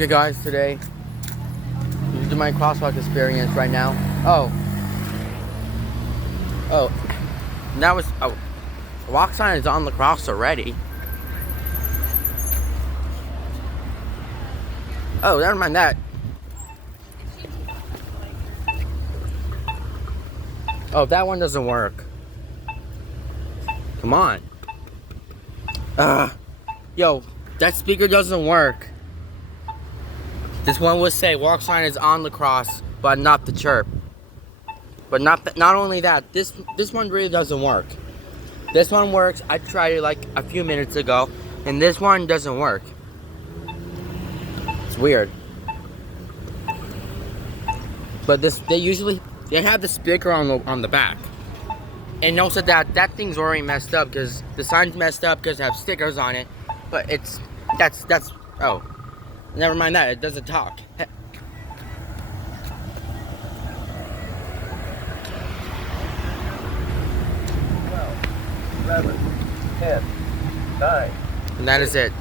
Okay guys, today this is my crosswalk experience right now. Oh, that was walk sign is on the cross already. Oh, never mind that. Oh, that one doesn't work. Come on. Yo, that speaker doesn't work. This one would say walk sign is on the cross, but not the chirp. But not only that, this one really doesn't work. This one works. I tried it like a few minutes ago, and this one doesn't work. It's weird. But they have the speaker on the back, and also that thing's already messed up because the sign's messed up because it have stickers on it. But that's oh, never mind that, it doesn't talk. 11, 10, 9. And that is it.